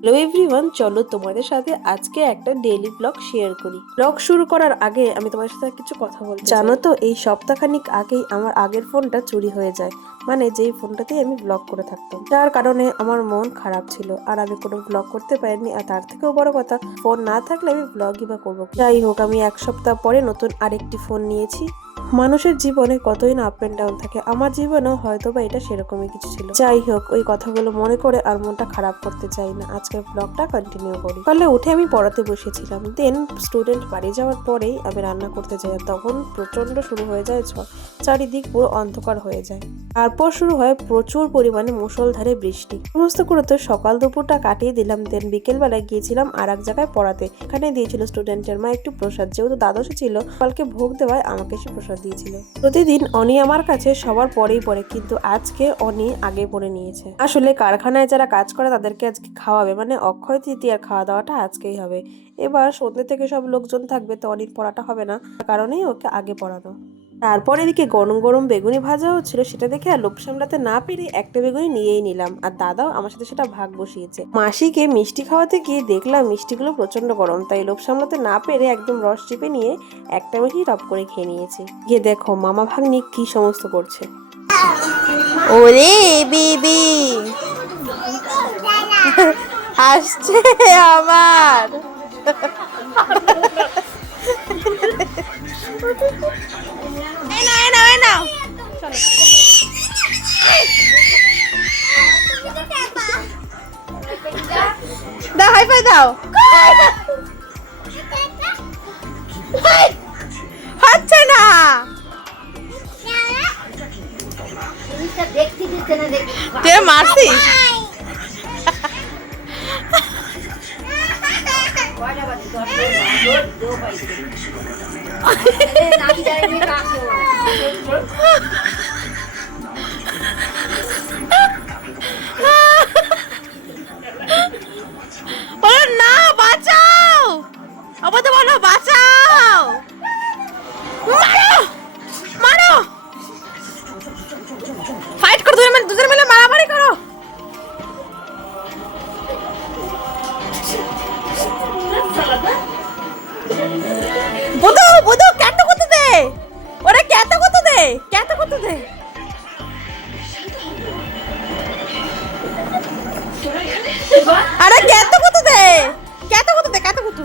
Hello everyone, চলো তোমাদের সাথে আজকে একটা ডেইলি ব্লগ শেয়ার করি। ব্লগ শুরু করার আগে আমি তোমাদের সাথে কিছু কথা বলতে চাই। জানো তো, এই সপ্তাহখানিক আগেই আমার আগের ফোনটা চুরি হয়ে যায়, মানে যেই ফোনটাতেই আমি ব্লগ করে থাকতাম। যার কারণে আমার মন খারাপ ছিল আর আমি কোনো ব্লগ করতে পারিনি। আর তার থেকেও বড় কথা, ফোন না থাকলে আমি ব্লগই বা করবো। যাই হোক, আমি এক সপ্তাহ পরে নতুন আরেকটি ফোন নিয়েছি। মানুষের জীবনে কতই না আপ এন্ড ডাউন থাকে, আমার জীবনেও হয়তো বা এটা সেরকমই কিছু ছিল। যাই হোক, ওই কথাগুলো মনে করে আর মনটা খারাপ করতে চাই না। আজকের ব্লগটা কন্টিনিউ করি। সকালে উঠে আমি পড়াতে বসেছিলাম, দেন স্টুডেন্ট বাড়ি যাওয়ার পরেই আমি রান্না করতে যাই। তখন প্রচন্ড শুরু হয়ে যায় ঝড়, চারিদিক পুরো অন্ধকার হয়ে যায়। তারপর শুরু হয় প্রচুর পরিমাণে মুষলধারে বৃষ্টি। সমস্ত করে তো সকাল দুপুরটা কাটিয়ে দিলাম, দেন বিকেল বেলায় গিয়েছিলাম আর এক জায়গায় পড়াতে। এখানে দিয়েছিল স্টুডেন্টের মা একটু প্রসাদ, যেহেতু দ্বাদশে ছিল কালকে ভোগ দেওয়ায় আমাকে সে প্রসাদ দিয়েছিল। প্রতিদিন অনি আমার কাছে সবার পরেই পড়ে, কিন্তু আজকে অনি আগে পড়ে নিয়েছে। আসলে কারখানায় যারা কাজ করে তাদেরকে আজকে খাওয়াবে, মানে অক্ষয় তৃতীয়ার খাওয়া দাওয়াটা আজকেই হবে। এবার সন্ধ্যে থেকে সব লোকজন থাকবে, তো অনির পড়াটা হবে না, কারণেই ওকে আগে পড়ানো। তারপর এদিকে গরম গরম বেগুনি ভাজা হচ্ছিল, সেটা দেখে আর লোভ সামলাতে না পেরে একটা বেগুনি নিয়েই নিলাম। আর দাদাও আমার সাথে সেটা ভাগ বসিয়েছে। মাসিকে মিষ্টি খাওয়াতে গিয়ে দেখলাম মিষ্টিগুলো প্রচন্ড গরম, তাই লোভ সামলাতে না পেরে একদম রস চিপে নিয়ে একটা মিষ্টি টপ করে খেয়ে নিয়েছি। গিয়ে দেখো মামা ভাগ্নি কি সমস্ত করছে। ওরে বিবি হাসছে আমার। দাও হাই ফাই দাও। হচ্ছে না। তুই মারছিস? না, বাঁচাও, আবার তো বলো বাঁচাও। মারো মারো, ফাইট করো, দুজন মিলে মারামারি করো। বুদু বুদু ক্যাট কত দে, ওরে ক্যাট কত দে, ক্যাট কত দে। আরে ক্যাট কত দে, ক্যাট কত দে, ক্যাট কত।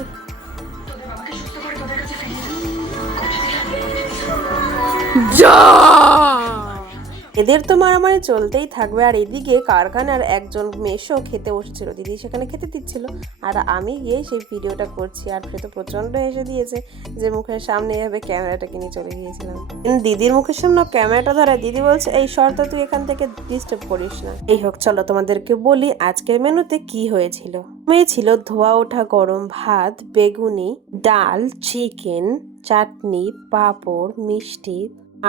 এদের তো মারামারি চলতেই থাকবে। আর এদিকে কারখানার একজন মেশো খেতে বসেছিল, দিদি সেখানে খেতে দিচ্ছিল আর আমি গিয়ে সেই ভিডিওটা করছি। আর সে তো প্রচন্ড হেসে দিয়েছে যে মুখের সামনে এভাবে ক্যামেরাটাকে নিয়ে চলে গিয়েছিলাম। দিদির মুখের সামনে ক্যামেরাটা ধরে দিদি বলছে, এই শর্ত তুই এখান থেকে ডিস্টার্ব করিস না। এই হোক, চলো তোমাদেরকে বলি আজকের মেনুতে কি হয়েছিল। মেয়ে ছিল ধোয়া ওঠা গরম ভাত, বেগুনি, ডাল, চিকেন, চাটনি, পাঁপড়, মিষ্টি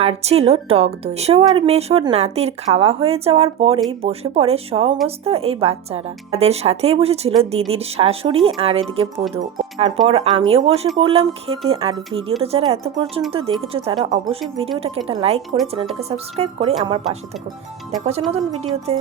আর ছিল টক দই। মেশো আর মেশোর নাতির খাওয়া হয়ে যাওয়ার পরেই বসে পড়ে সমস্ত এই বাচ্চারা। তাদের সাথেই বসেছিল দিদির শাশুড়ি আর এদিকে পদু। তারপর আমিও বসে পড়লাম খেতে। আর ভিডিওটা যারা এত পর্যন্ত দেখেছো তারা অবশ্যই ভিডিওটাকে একটা লাইক করে চ্যানেলটাকে সাবস্ক্রাইব করে আমার পাশে থাকো। দেখা হচ্ছে নতুন ভিডিওতে।